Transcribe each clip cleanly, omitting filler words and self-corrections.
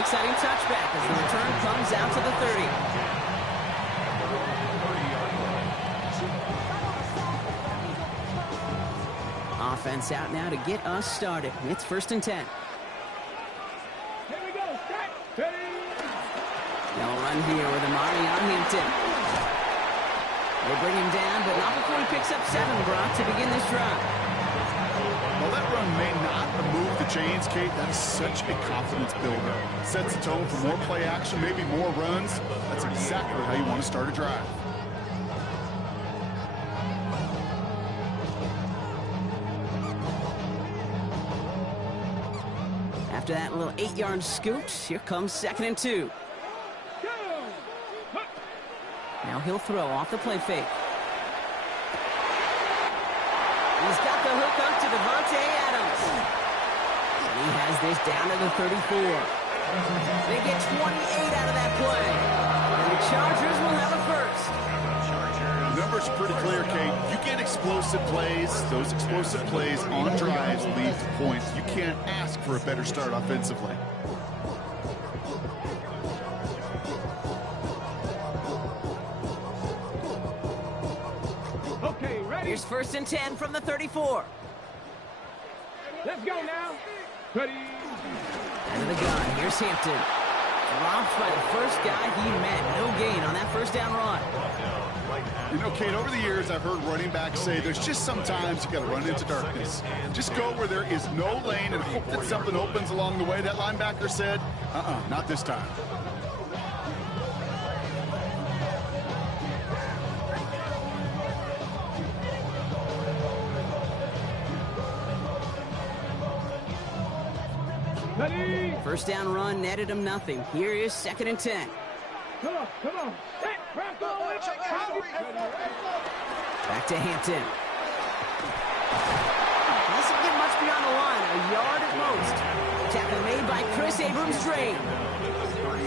exciting touchback as the return comes out to the 30. Offense out now to get us started. It's 1st and 10. Here we go. Start. Ready. They'll run here with Amari on Hampton. They bring him down, but not before he picks up 7, Brock, to begin this drive. Well, that run may not remove the chains, Kate. That's such a confidence builder. Sets the tone for more play action, maybe more runs. That's exactly how you want to start a drive. After that little 8-yard scoot, here comes 2nd and 2. Now he'll throw off the play fake. He's got the hook up to Devontae Adams. And he has this down to the 34. They get 28 out of that play. And the Chargers will have a first. The numbers are pretty clear, Kate. You get explosive plays. Those explosive plays on drives lead to points. You can't ask for a better start offensively. Here's 1st and 10 from the 34. Let's go now. Ready. Out of the gun. Here's Hampton. Dropped by the first guy he met. No gain on that 1st down run. You know, Kate, over the years, I've heard running backs say there's just sometimes you got to run into darkness. Just go where there is no lane and hope that something opens along the way. That linebacker said, not this time. Ready. 1st down run netted him nothing. Here is 2nd and 10. Come on, come on. Hey, Broncos. Back to Hampton. Doesn't get much beyond the line. A yard at most. Tackle made by Chris Abrams-Drain.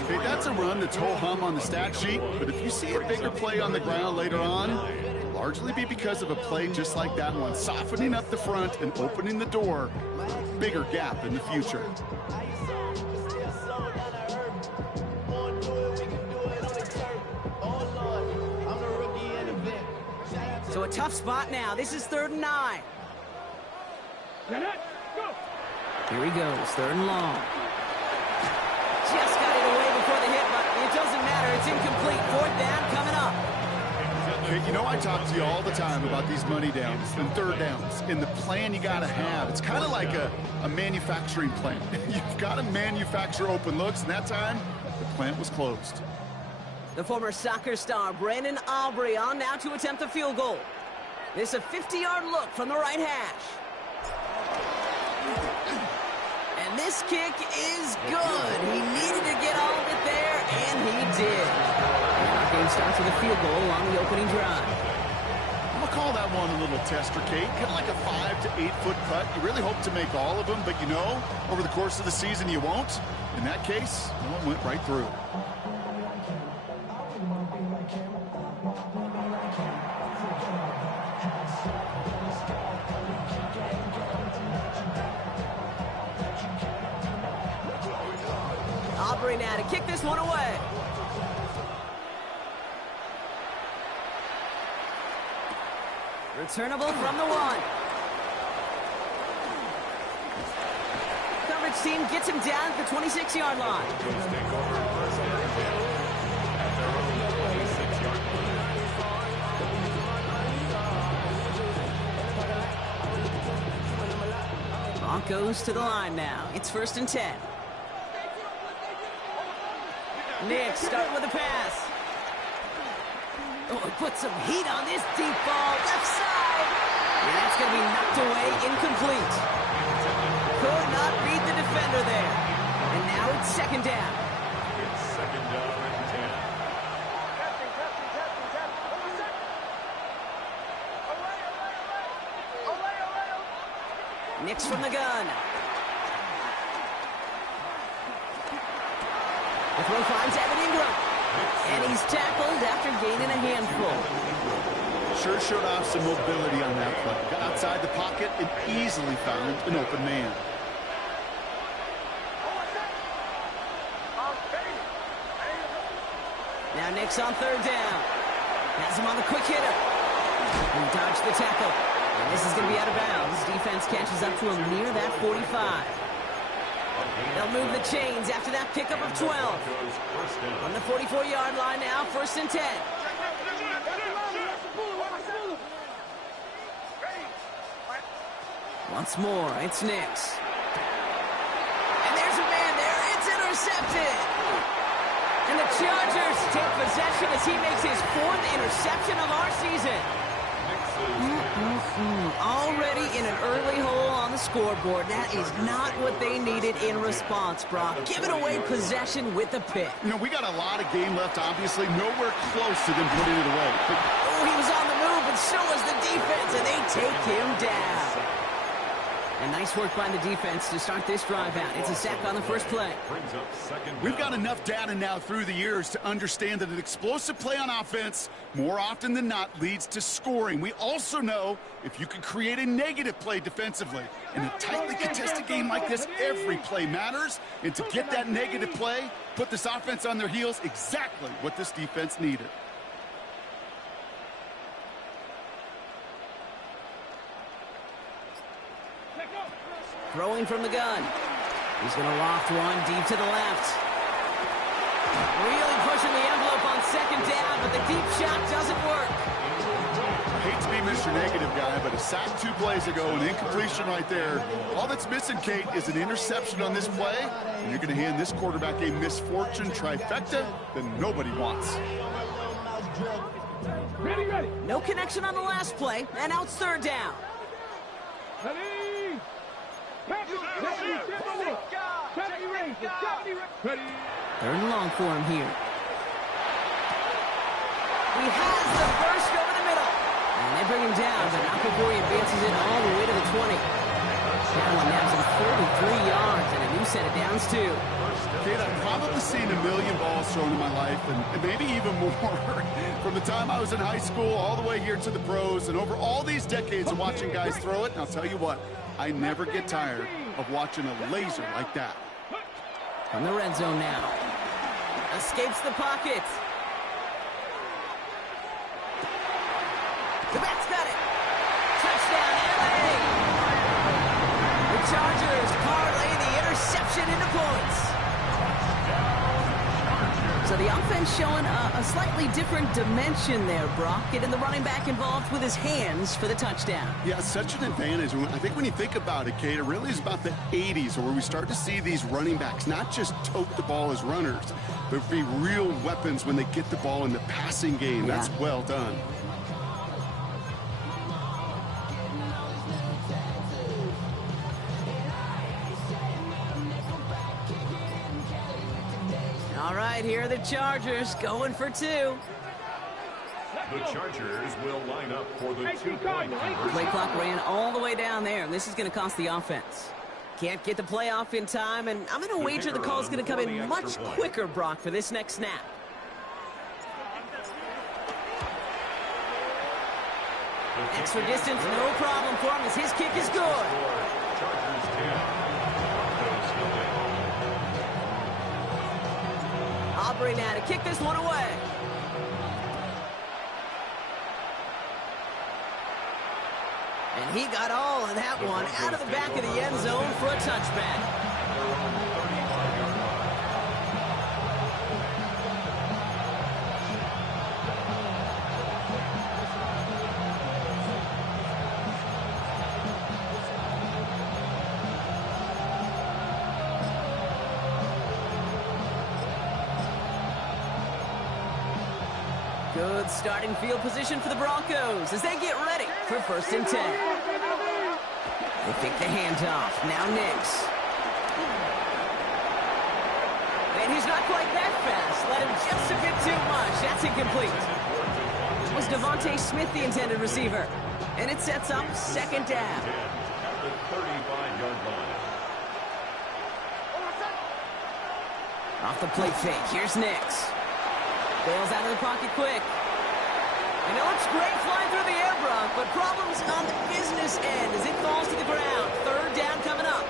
Hey, that's a run that's ho-hum on the stat sheet, but if you see a bigger play on the ground later on, it'll largely be because of a play just like that one, softening up the front and opening the door. Bigger gap in the future. So a tough spot now. This is 3rd and 9. Here he goes, 3rd and long. Just got it away before the hit, but it doesn't matter. It's incomplete. 4th down coming up. Okay, you know I talk to you all the time about these money downs and 3rd downs and the plan you got to have. It's kind of like a manufacturing plant. You've got to manufacture open looks, and that time, the plant was closed. The former soccer star Brandon Aubrey on now to attempt a field goal. This a 50-yard look from the right hash. And this kick is good. He needed to get all of it there, and he did. And our game starts with a field goal on the opening drive. I'm going to call that one a little tester, Kate. Kind of like a 5 to 8 foot putt. You really hope to make all of them, but you know, over the course of the season, you won't. In that case, one went right through. Aubrey now to kick this one away. Returnable from the 1. Coverage team gets him down at the 26-yard line. Broncos to the line now. It's 1st and 10. Nick starting with a pass. Oh, put some heat on this deep ball. Left side. And that's going to be knocked away, incomplete. Could not beat the defender there. And now it's 2nd down. It's 2nd down and 10. Nick's from the gun. The throw finds Evan Ingram. And he's tackled after gaining a handful. Sure showed off some mobility on that play. Got outside the pocket and easily found an open man. Now Nick's on third down. Has him on the quick hitter. He dodged the tackle. And this is going to be out of bounds. Defense catches up to him near that 45. They'll move the chains after that pickup of 12. On the 44-yard line now, 1st and 10. Once more, it's Nix. And there's a man there. It's intercepted. And the Chargers take possession as he makes his 4th interception of our season. Already in an early hole on the scoreboard. That is not what they needed in response, Brock. Giving away possession with the pick. You know, we got a lot of game left, obviously. Nowhere close to them putting it away. Oh, he was on the move, and so was the defense, and they take him down. And nice work by the defense to start this drive out. It's a sack on the first play. We've got enough data now through the years to understand that an explosive play on offense, more often than not, leads to scoring. We also know if you can create a negative play defensively. In a tightly contested game like this, every play matters. And to get that negative play, put this offense on their heels, exactly what this defense needed. Throwing from the gun. He's going to loft one deep to the left. Really pushing the envelope on 2nd down, but the deep shot doesn't work. I hate to be Mr. Negative guy, but a sack 2 plays ago, an incompletion right there. All that's missing, Kate, is an interception on this play, and you're going to hand this quarterback a misfortune trifecta that nobody wants. Ready. No connection on the last play, and now it's 3rd down. Ready. Ready. 3rd and long for him here. He has the burst over the middle. And they bring him down, but not before he advances it all the way to the 20. That one nabs him 33 yards and a new set of downs, too. Kate, I've probably seen a million balls thrown in my life, and maybe even more. From the time I was in high school all the way here to the pros, and over all these decades of watching guys throw it, and I'll tell you what, I never get tired of watching a laser like that. From the red zone now. Escapes the pocket. The back's got it. Touchdown, LA. The Chargers parlay the interception into points. So the offense showing a slightly different dimension there, Brock. Getting the running back involved with his hands for the touchdown. Yeah, such an advantage. I think when you think about it, Kate, it really is about the 80s where we start to see these running backs not just tote the ball as runners, but be real weapons when they get the ball in the passing game. Yeah. That's well done. All right, here are the Chargers going for 2. The Chargers will line up for the 2-point conversion. Play clock ran all the way down there, and this is going to cost the offense. Can't get the playoff in time, and I'm going to wager the call is going to come in much quicker, Brock, for this next snap. Extra distance, no problem for him as his kick is good. Chargers 10. Broncos 9. Aubrey now to kick this one away. And he got all of that one out of the back of the end zone for a touchback. Good starting field position for the Broncos as they get ready for 1st and 10. They take the handoff. Now Nix. And he's not quite that fast. Let him just a bit too much. That's incomplete. It was Devontae Smith, the intended receiver. And it sets up 2nd down. At the 35-yard line. Off the play fake. Here's Nix. Bails out of the pocket quick. And it looks great flying through the air, Brock, but problems on the business end as it falls to the ground. 3rd down coming up.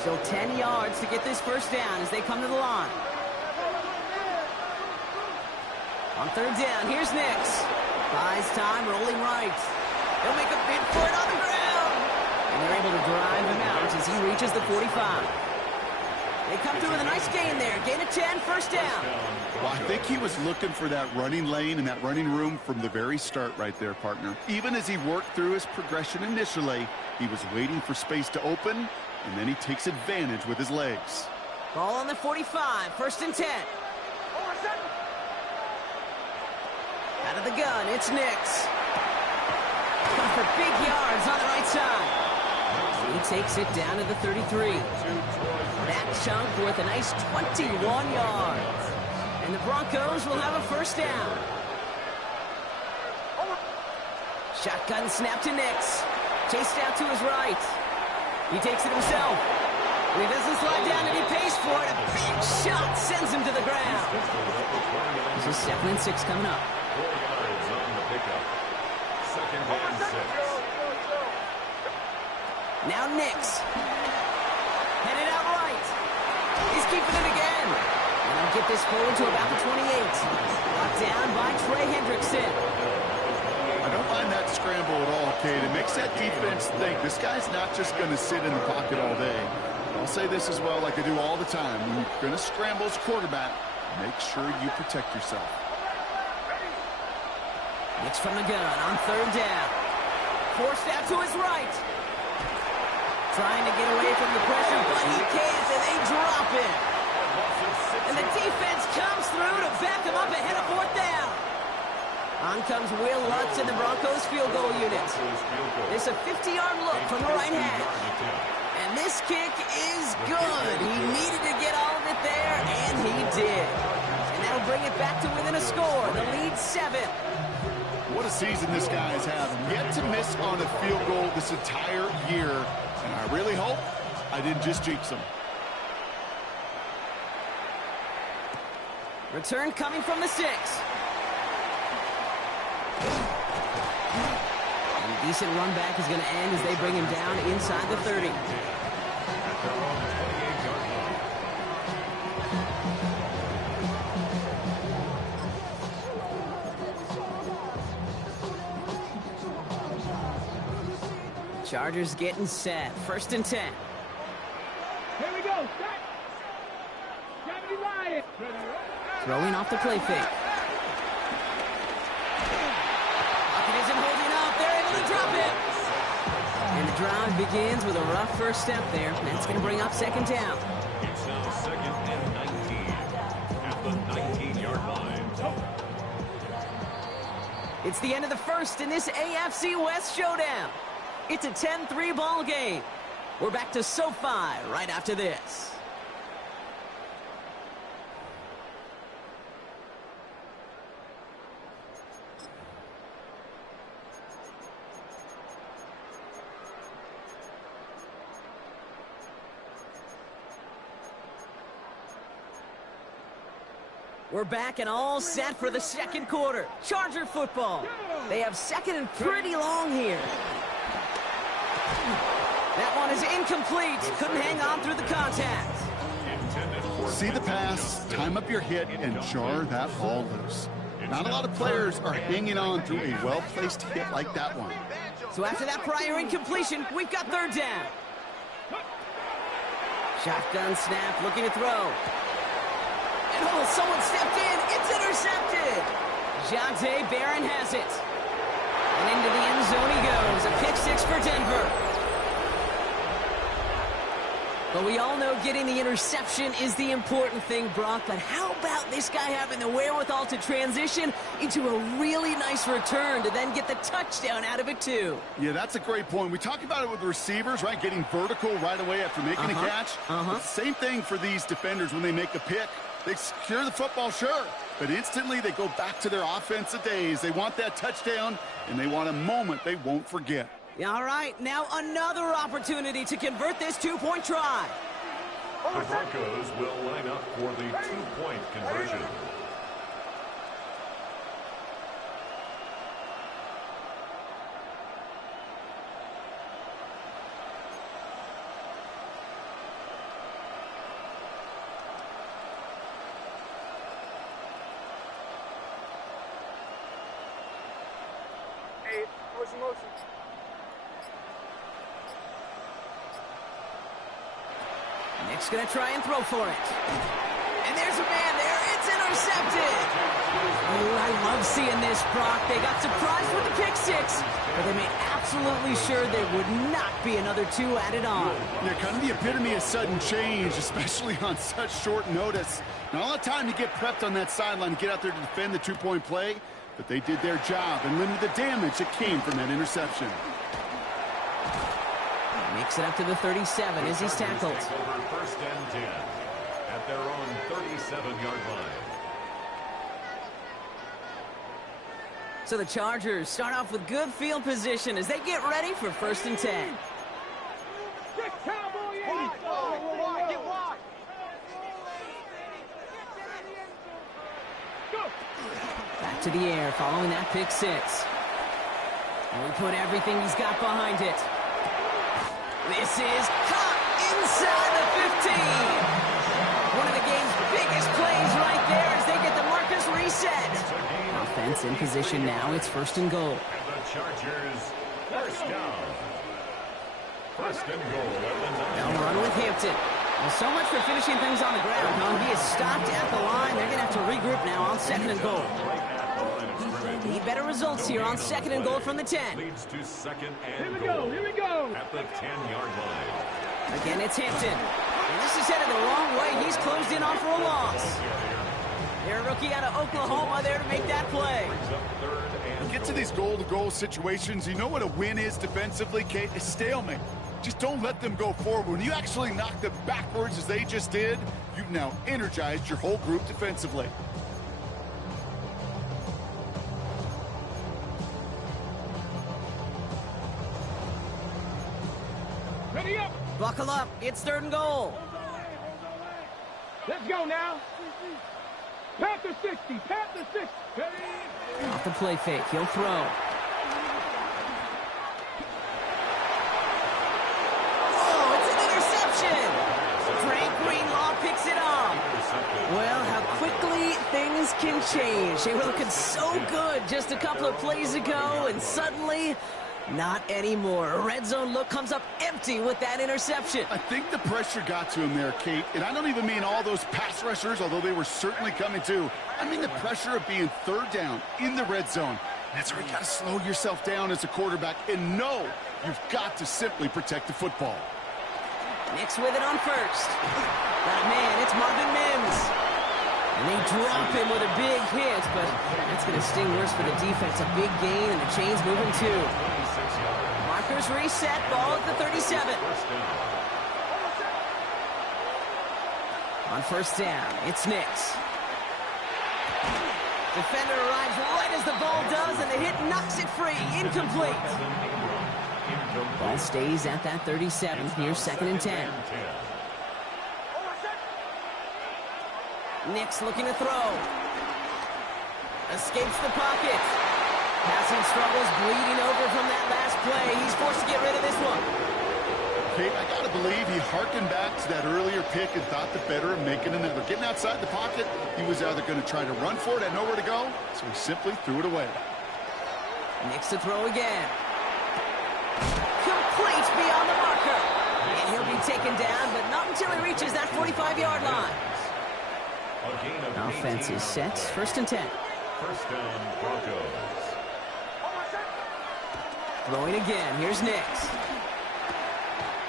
Still 10 yards to get this 1st down as they come to the line. On third down, here's Nix. Buys time, rolling right. They'll make a bid for it on the ground. And they're able to drive him out as he reaches the 45. They come through with a nice gain there. Gain of 10, first down. Well, I think he was looking for that running lane and that running room from the very start right there, partner. Even as he worked through his progression initially, he was waiting for space to open, and then he takes advantage with his legs. Ball on the 45, first and 10. Out of the gun, it's Nix. Going for big yards on the right side. He takes it down to the 33. That chunk worth a nice 21 yards. And the Broncos will have a first down. Shotgun snap to Nix. Chased out to his right. He takes it himself. He doesn't slide down and he pays for it. A big shot sends him to the ground. This is 2nd and 6 coming up. 4 yards on the pickup. 2nd and 6. Now Nix. Headed out right. He's keeping it again. And he'll get this forward to about the 28. Brought down by Trey Hendrickson. I don't mind that scramble at all, Cade. It makes that defense think this guy's not just going to sit in the pocket all day. I'll say this as well, like I do all the time. When you're going to scramble as quarterback, make sure you protect yourself. Nix from the gun on third down. Forced out to his right. Trying to get away from the pressure, but he can't, and they drop it. And the defense comes through to back him up ahead of 4th down. On comes Will Lutz in the Broncos field goal unit. It's a 50-yard look from the right hash. And this kick is good. He needed to get all of it there, and he did. And that'll bring it back to within a score. The lead 7. What a season this guy has had. Yet to miss on a field goal this entire year. And I really hope I didn't just jinx him. Return coming from the 6. And a decent run back is going to end as they bring him down inside the 30. Chargers getting set. 1st and 10. Here we go. Start. Gravity line. Throwing off the play fake. Pocket isn't holding up. They're able to drop it. And the drive begins with a rough first step there. That's going to bring up 2nd down. It's now 2nd and 19 at the 19-yard line. It's the end of the first in this AFC West showdown. It's a 10-3 ball game. We're back to SoFi right after this. We're back and all set for the second quarter. Charger football. They have 2nd and pretty long here. That one is incomplete. Couldn't hang on through the contact. See the pass, time up your hit, and jar that ball loose. Not a lot of players are hanging on through a well-placed hit like that one. So after that prior incompletion, we've got 3rd down. Shotgun snap, looking to throw. And oh, someone stepped in. It's intercepted. Jonte Barron has it. And into the end zone he goes. A pick 6 for Denver. But we all know getting the interception is the important thing, Brock. But how about this guy having the wherewithal to transition into a really nice return to then get the touchdown out of it, too? Yeah, that's a great point. We talk about it with the receivers, right? Getting vertical right away after making a catch. Same thing for these defenders when they make a pick. They secure the football, sure. But instantly they go back to their offensive days. They want that touchdown, and they want a moment they won't forget. All right, now another opportunity to convert this two-point try. The Broncos will line up for the two-point conversion. Nick's going to try and throw for it. And there's a man there. It's intercepted. Oh, I love seeing this, Brock. They got surprised with the pick six, but they made absolutely sure there would not be another two added on. Yeah, kind of the epitome of sudden change, especially on such short notice. Not a lot of time to get prepped on that sideline to get out there to defend the two-point play, but they did their job and limited the damage that came from that interception. Makes it up to the 37 as he's tackled. First and 10 at their own 37-yard line. So the Chargers start off with good field position as they get ready for first and 10. Back to the air following that pick six. And we put everything he's got behind it. This is caught inside the 15. One of the game's biggest plays right there as they get the Marcus reset. Offense in position now. It's first and goal. And the Chargers, first down. First and goal at the 9. They'll run with Hampton. Well, so much for finishing things on the ground, huh? He is stopped at the line. They're going to have to regroup now on second and goal. Need better results here on second and goal from the 10. Leads to second and Here we goal. go, here we go. At the 10-yard line. Again, it's Hampton. And this is headed the wrong way. He's closed in on for a loss. They're a rookie out of Oklahoma there to make that play. Get to these goal-to-goal situations. You know what a win is defensively, Kate? A stalemate. Just don't let them go forward. When you actually knock them backwards as they just did, you've now energized your whole group defensively. Ready up. Buckle up. It's third and goal. Let's go now. Panther 60. Panther 60. Ready. Off the play fake. He'll throw. Oh, it's an interception. Frank Greenlaw picks it up. Well, how quickly things can change. They were looking so good just a couple of plays ago, and suddenly, not anymore. A red zone look comes up empty with that interception. I think the pressure got to him there, Kate. And I don't even mean all those pass rushers, although they were certainly coming too. I mean the pressure of being third down in the red zone. That's where you got to slow yourself down as a quarterback and know you've got to simply protect the football. Nick's with it on first. Got a man, it's Marvin Mims. And they drop him with a big hit, but that's going to sting worse for the defense. A big gain, and the chain's moving too. Markers reset, ball at the 37. On first down, it's Nicks. Defender arrives right as the ball does, and the hit knocks it free. Incomplete. Ball stays at that 37. Here's second and 10. Nicks looking to throw. Escapes the pocket. Passing struggles, bleeding over from that last play. He's forced to get rid of this one. Kate, I got to believe he harkened back to that earlier pick and thought the better of making another. Getting outside the pocket, he was either going to try to run for it, had nowhere to go, so he simply threw it away. Nicks to throw again. Complete beyond the marker. And he'll be taken down, but not until he reaches that 45-yard line. Offense is set. First and 10. First down, Broncos. Throwing again. Here's Nicks.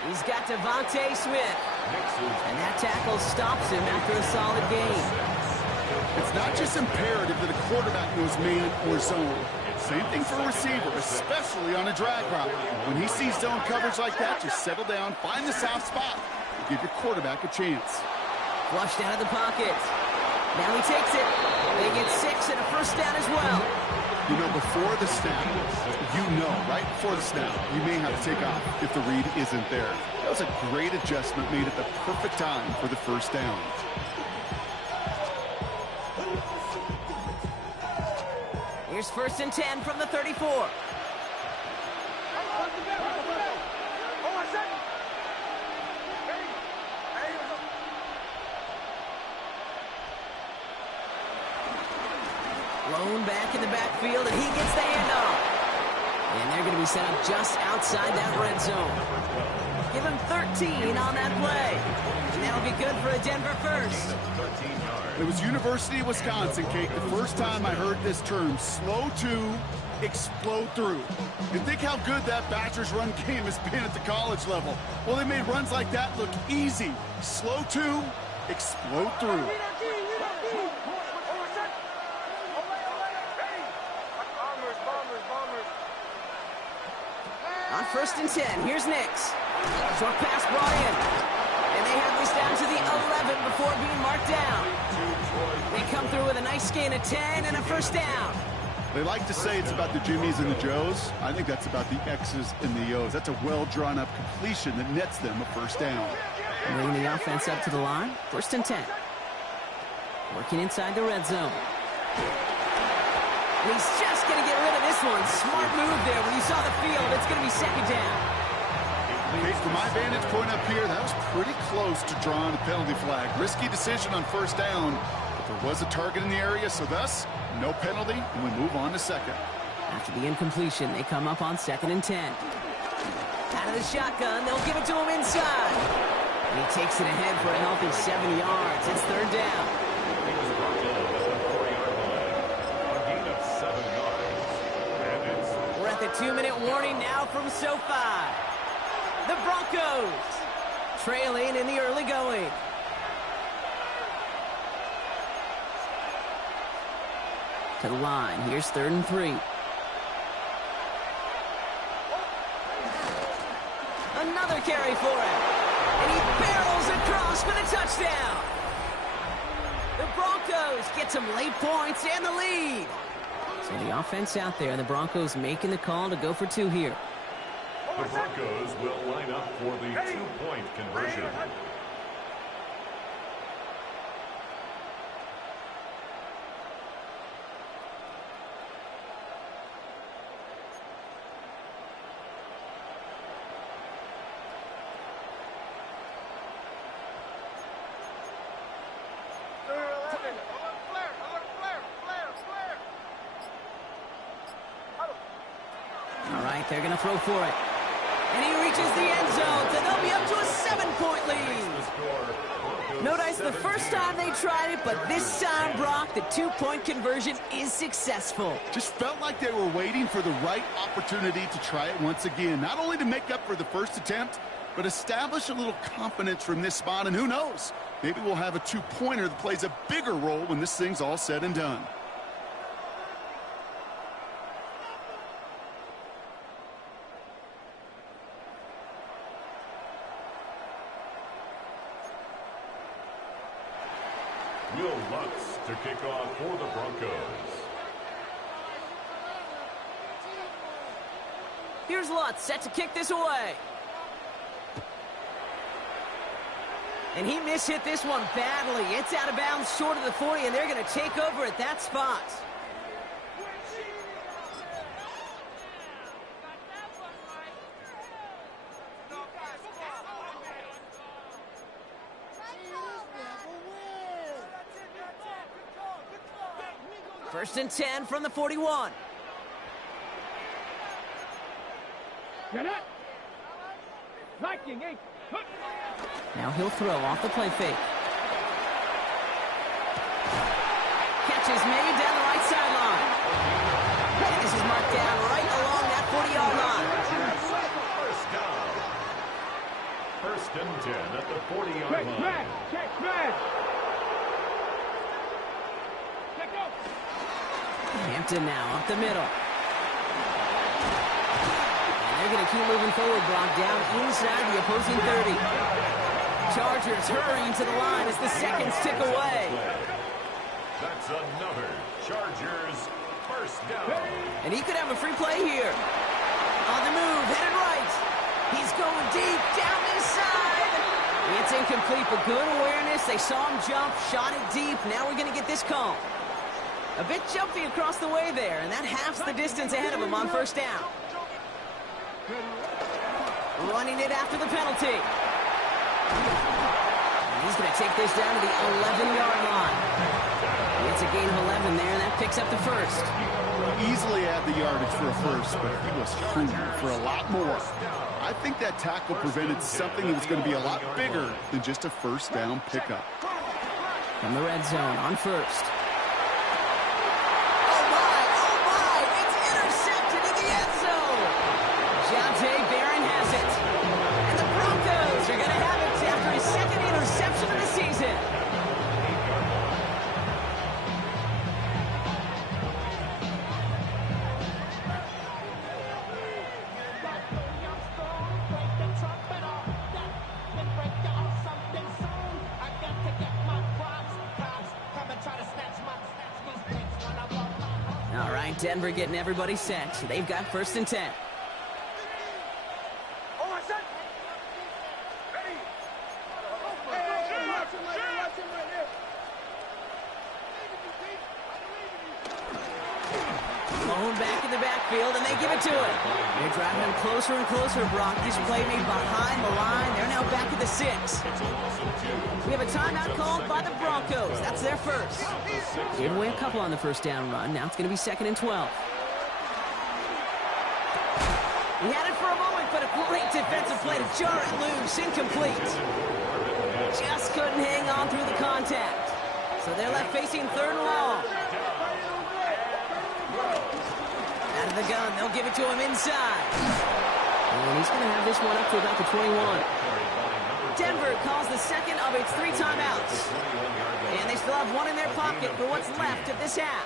He's got Devontae Smith. And that tackle stops him after a solid gain. It's not just imperative that a quarterback knows man or zone. Same thing for a receiver, especially on a drag route. When he sees zone coverage like that, just settle down, find the soft spot, and give your quarterback a chance. Flushed out of the pocket. Now he takes it. They get 6 and a first down as well. You know, before the snap, right before the snap, you may have to take off if the read isn't there. That was a great adjustment made at the perfect time for the first down. Here's first and 10 from the 34. Blown back in the backfield, and he gets the handoff. And they're going to be set up just outside that red zone. Give him 13 on that play. And that'll be good for a Denver first. It was University of Wisconsin, Kate, the first time I heard this term, slow to explode through. You think how good that Badgers run game has been at the college level. Well, they made runs like that look easy. Slow to explode through. On 1st and 10, here's Nix. Short pass brought in. And they have this down to the 11 before being marked down. They come through with a nice gain of 10 and a first down. They like to say it's about the Jimmies and the Joes. I think that's about the X's and the O's. That's a well-drawn-up completion that nets them a first down. Bringing the offense up to the line. 1st and 10. Working inside the red zone. And he's just going to get rid of this one. Smart move there. When you saw the field, it's going to be second down. Okay, from my vantage point up here, that was pretty close to drawing a penalty flag. Risky decision on first down, but there was a target in the area, so thus, no penalty, and we move on to second. After the incompletion, they come up on 2nd and 10. Out of the shotgun, they'll give it to him inside. And he takes it ahead for a healthy 7 yards. It's 3rd down. We're at the 2-minute warning now from SoFi. The Broncos trailing in the early going. To the line. Here's 3rd and 3. Another carry for him. And he barrels across for the touchdown. The Broncos get some late points and the lead. So the offense out there, the Broncos making the call to go for 2 here. The Broncos will line up for the 2-point conversion. All right, they're going to throw for it. And he reaches the end zone, so they'll be up to a 7-point lead. No dice the first time they tried it, but this time, Brock, the 2-point conversion is successful. Just felt like they were waiting for the right opportunity to try it once again. Not only to make up for the first attempt, but establish a little confidence from this spot. And who knows, maybe we'll have a 2-pointer that plays a bigger role when this thing's all said and done. Will Lutz to kick off for the Broncos. Here's Lutz set to kick this away. And he mishit this one badly. It's out of bounds short of the 40, and they're going to take over at that spot. First and 10 from the 41. Get it? Liking, eh? Now he'll throw off the play fake. Catch is made down the right sideline. And this is marked down right along that 40-yard line. First and 10 at the 40-yard Check line. back! Check back! Check out! Hampton now up the middle. And they're going to keep moving forward, Brock, down inside the opposing 30. Chargers hurrying to the line as the seconds tick away. That's another Chargers first down. And he could have a free play here. On the move, headed right. He's going deep, down this side. It's incomplete, but good awareness. They saw him jump, shot it deep. Now we're going to get this call. A bit jumpy across the way there, and that halves the distance ahead of him on first down. Running it after the penalty. And he's going to take this down to the 11-yard line. It's a gain of 11 there, and that picks up the first. Easily had the yardage for a first, but he was hungry for a lot more. I think that tackle prevented something that was going to be a lot bigger than just a first down pickup. From the red zone on first. Barron has it. And the Broncos are going to have it after his second interception of the season. All right, Denver getting everybody set. They've got 1st and 10. Back in the backfield, and they give it to him. They're driving him closer and closer, Brock. This play made behind the line. They're now back at the 6. We have a timeout called by the Broncos. That's their first. Gave away a couple on the first down run. Now it's going to be 2nd and 12. He had it for a moment, but a great defensive play to jar it loose. Incomplete. Just couldn't hang on through the contact. So they're left facing 3rd and long. Out of the gun, they'll give it to him inside. And he's going to have this one up to about the 21. Denver calls the second of its 3 timeouts. And they still have one in their pocket for what's left of this half.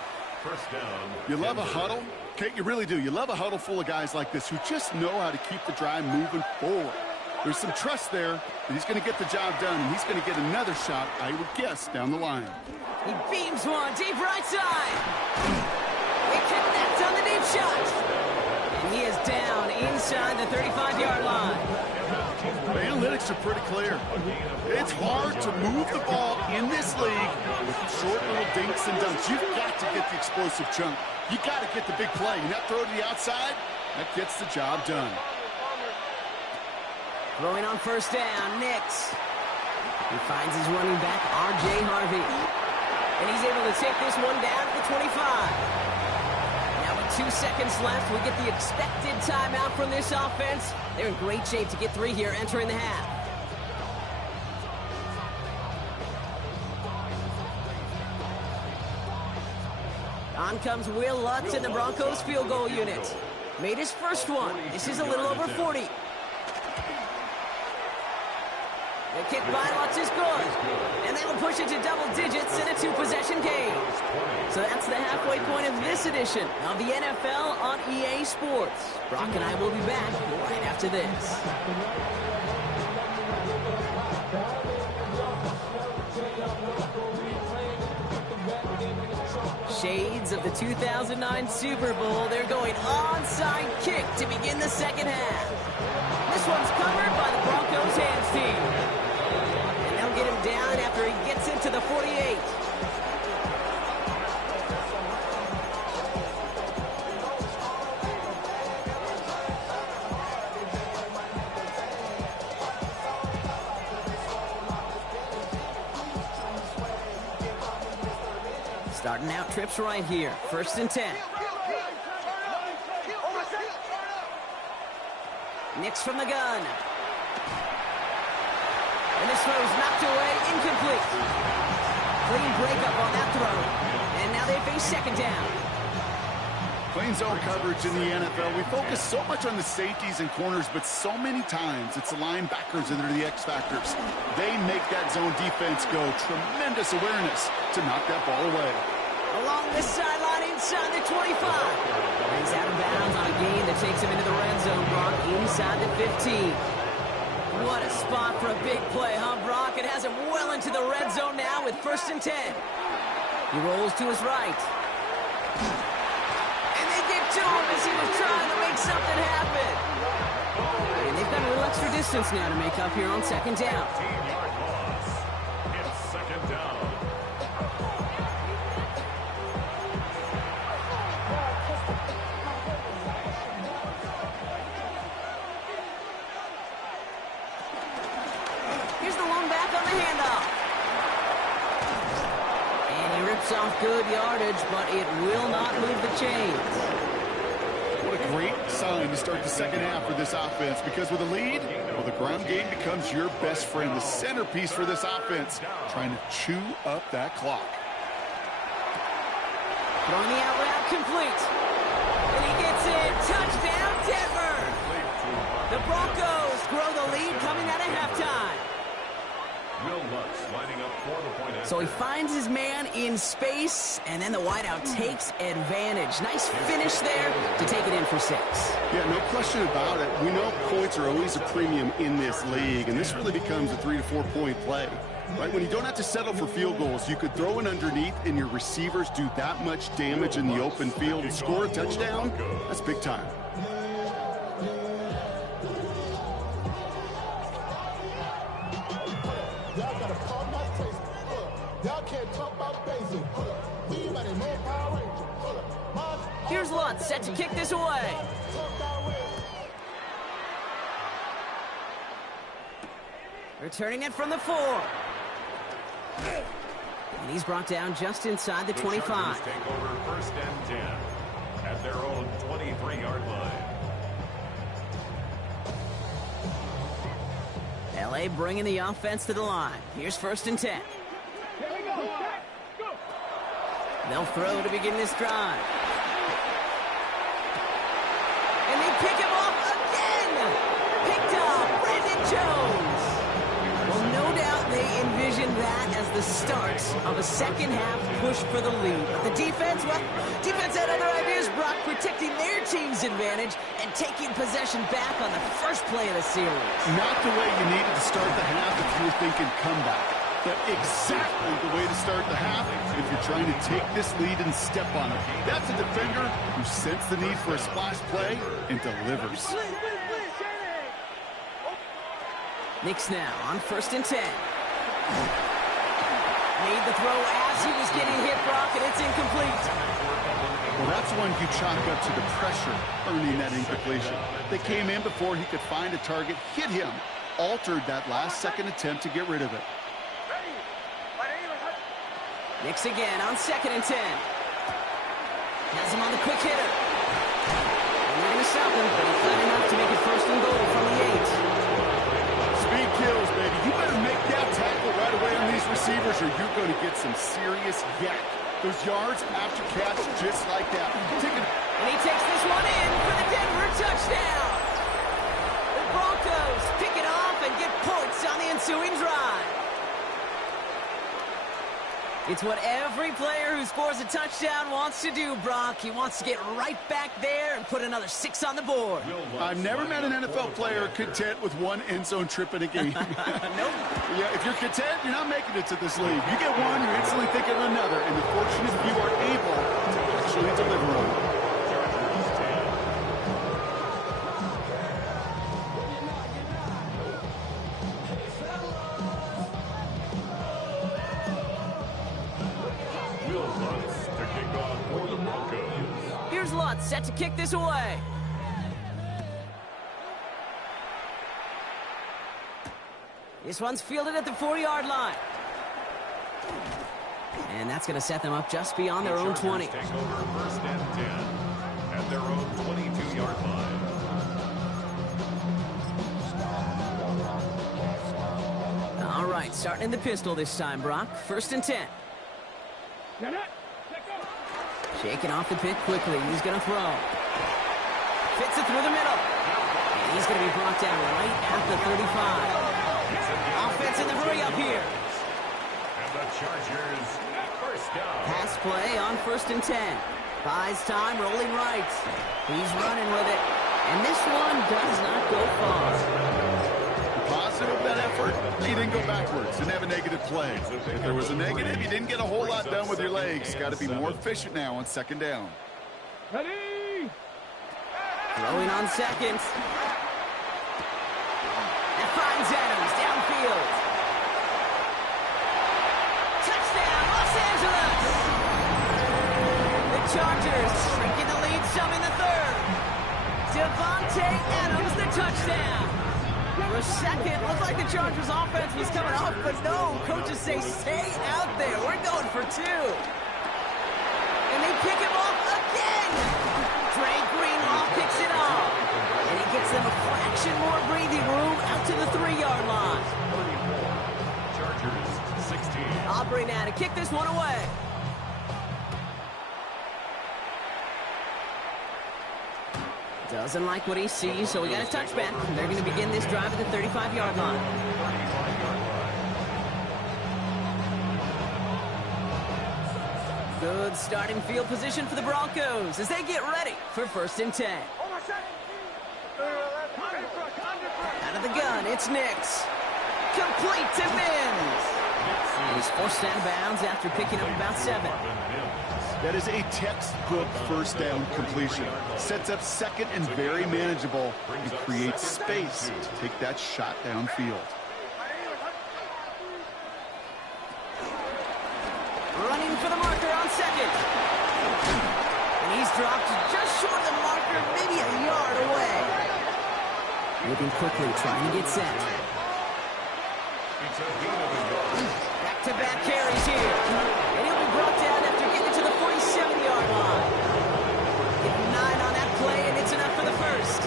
You love a huddle? Kate, you really do. You love a huddle full of guys like this who just know how to keep the drive moving forward. There's some trust there that he's going to get the job done, and he's going to get another shot, I would guess, down the line. He beams one deep right side. He connects on the deep shot. And he is down inside the 35-yard line. The analytics are pretty clear. It's hard to move the ball in this league with short little dinks and dunks. You've got to get the explosive chunk. You got to get the big play. And that throw to the outside, that gets the job done. Throwing on 1st down, Nix. He finds his running back, R.J. Harvey. And he's able to take this one down to the 25. 2 seconds left. We get the expected timeout from this offense. They're in great shape to get 3 here entering the half. On comes Will Lutz in the Broncos field goal unit. Made his first one. This is a little over 40. The kick by Lutz is good. And they will push it to double digits in a 2-possession game. So that's the halfway point of this edition of the NFL on EA Sports. Brock and I will be back right after this. Shades of the 2009 Super Bowl. They're going onside kick to begin the second half. This one's covered by the Broncos hands team. Get him down after he gets into the 48. Starting out trips right here. 1st and 10. Nix from the gun. And this throw is knocked away, incomplete. Clean breakup on that throw. And now they face 2nd down. Plain zone coverage in the NFL. We focus so much on the safeties and corners, but so many times it's the linebackers that are the X factors. They make that zone defense go. Tremendous awareness to knock that ball away. Along the sideline inside the 25. He's out of bounds on a gain that takes him into the red zone, Brock, inside the 15. What a spot for a big play, huh, Brock? It has him well into the red zone now with 1st and 10. He rolls to his right. And they get to him as he was trying to make something happen. And they've got a little extra distance now to make up here on 2nd down. 15-yard loss. It's 2nd down. Chips off good yardage, but it will not move the chains. What a great sign to start the second half for this offense, because with a lead, well, the ground game becomes your best friend, the centerpiece for this offense, trying to chew up that clock. Throwing the out route complete. And he gets it. Touchdown, Denver. The Broncos grow the lead coming out of halftime. Will Lutz lining up for the point after. So he finds his man in space, and then the wideout takes advantage. Nice finish there to take it in for 6. Yeah, no question about it. We know points are always a premium in this league, and this really becomes a 3 to 4 point play. Right, when you don't have to settle for field goals, you could throw it underneath and your receivers do that much damage in the open field and score a touchdown. That's big time. Here's Lutz, set to kick this away. Returning it from the 4. And he's brought down just inside the 25. Chargers take over 1st and 10 at their own 23-yard line. LA bringing the offense to the line. Here's 1st and 10. They'll throw to begin this drive. And they pick him off again. Picked up, Brandon Jones. Well, no doubt they envisioned that as the start of a second half push for the lead. But the defense, well, defense had other ideas, Brock, protecting their team's advantage and taking possession back on the first play of the series. Not the way you needed to start the half if you were thinking comeback. But exactly the way to start the half if you're trying to take this lead and step on it. That's a defender who sensed the need for a splash play and delivers. Knicks now on 1st and 10. Made the throw as he was getting hit, Brock, and it's incomplete. Well, that's one you chalk up to the pressure earning that incompletion. They came in before he could find a target, hit him, altered that last-second attempt to get rid of it. Knicks again on 2nd and 10. Has him on the quick hitter. And they're going to stop him, but he's not enough to make it 1st and goal from the 8. Speed kills, baby. You better make that tackle right away on these receivers or you're going to get some serious yak. Those yards after catch just like that. And he takes this one in for the Denver touchdown. The Broncos pick it off and get points on the ensuing drive. It's what every player who scores a touchdown wants to do, Brock. He wants to get right back there and put another 6 on the board. I've never met an NFL player content with one end zone trip in a game. Nope. Yeah, if you're content, you're not making it to this league. You get one, you're instantly thinking of another, and the fortunate few are able to actually deliver on it. Here's Lutz, set to kick this away. This one's fielded at the 4-yard line. And that's going to set them up just beyond their own 20. Take over 1st and 10 at their own 22-yard line. All right, starting in the pistol this time, Brock. 1st and 10. Shaking off the pit quickly. He's going to throw. Fits it through the middle. And he's going to be brought down right at the 35. Offense in the hurry up here. And the Chargers, 1st down. Pass play on 1st and 10. Buys time, rolling right. He's running with it. And this one does not go far. Positive of that effort, he didn't go backwards, didn't have a negative play. If there was a negative, you didn't get a whole lot done with your legs. Got to be more efficient now on 2nd down. Ready? Throwing on 2nd. And finds Adams downfield. Touchdown, Los Angeles! The Chargers shrinking the lead some in the 3rd. Devontae Adams, the touchdown. For a second, looked like the Chargers offense was coming off, but no, coaches say stay out there. We're going for 2. and they pick him off again. Dre Greenlaw picks it off. And he gets them a fraction more breathing room out to the 3-yard line. Chargers 16. Aubrey now to kick this one away. Doesn't like what he sees, so we got a touchback. They're going to begin this drive at the 35-yard line. Good starting field position for the Broncos as they get ready for 1st and 10. Out of the gun, it's Nix. Complete to Mims. And he's forced out of bounds after picking up about 7. That is a textbook first down completion. Sets up second and very manageable and creates space to take that shot downfield. Running for the marker on 2nd. And he's dropped just short of the marker, maybe a yard away. Moving quickly, trying to get set. Back-to-back carries here. And he'll be brought down after getting to the 47-yard line. Getting 9 on that play, and it's enough for the 1st.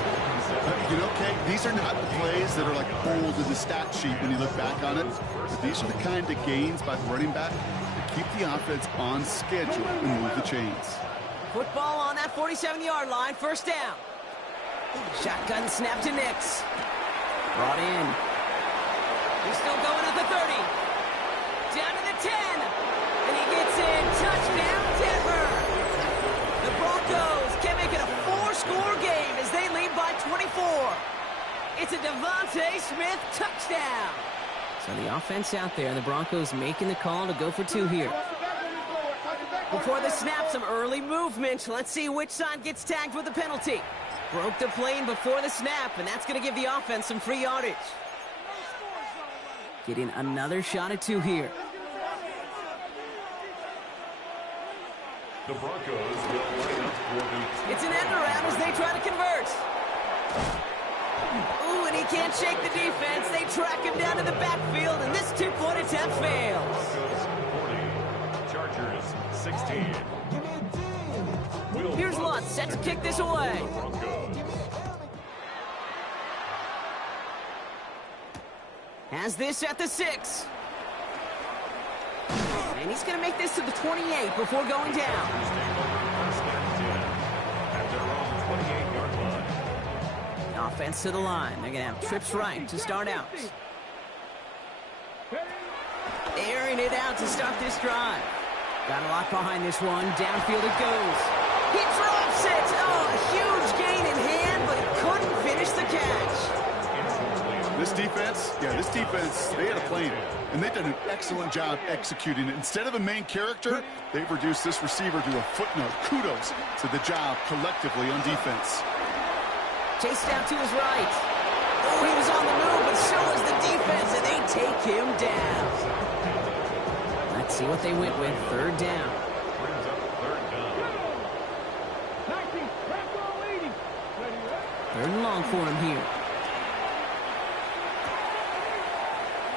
You know, Kate, these are not the plays that are like bold in the stat sheet when you look back on it. But these are the kind of gains by the running back that keep the offense on schedule and move the chains. Football on that 47-yard line, 1st down. Shotgun snap to Nix. Brought in. He's still going at the 30. Down to the 10. And he gets in. Touchdown, Denver. The Broncos can make it a 4-score game as they lead by 24. It's a Devontae Smith touchdown. So the offense out there, and the Broncos making the call to go for 2 here. Before the snap, some early movement. Let's see which side gets tagged with a penalty. Broke the plane before the snap, and that's going to give the offense some free yardage. Getting another shot at 2 here. The Broncos will line up for the... It's an end around as they try to convert. Ooh, and he can't shake the defense. They track him down to the backfield, and this 2-point attempt fails. Broncos 40, Chargers 16. Here's Lutz, set to kick this away. Has this at the 6. And he's going to make this to the 28 before going down. At their own 28-yard line. Offense to the line. They're going to have trips right to start out. Airing it out to start this drive. Got a lot behind this one. Downfield it goes. He drops it. Oh, a huge gain in hand, but he couldn't finish the catch. This defense, they had a plan, and they've done an excellent job executing it. Instead of a main character, they've reduced this receiver to a footnote. Kudos to the job collectively on defense. Chased out to his right. Oh, he was on the move, but so was the defense, and they take him down. Let's see what they went with. 3rd down. Brings up 3rd down. 3rd and long for him here.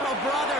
Oh, brother.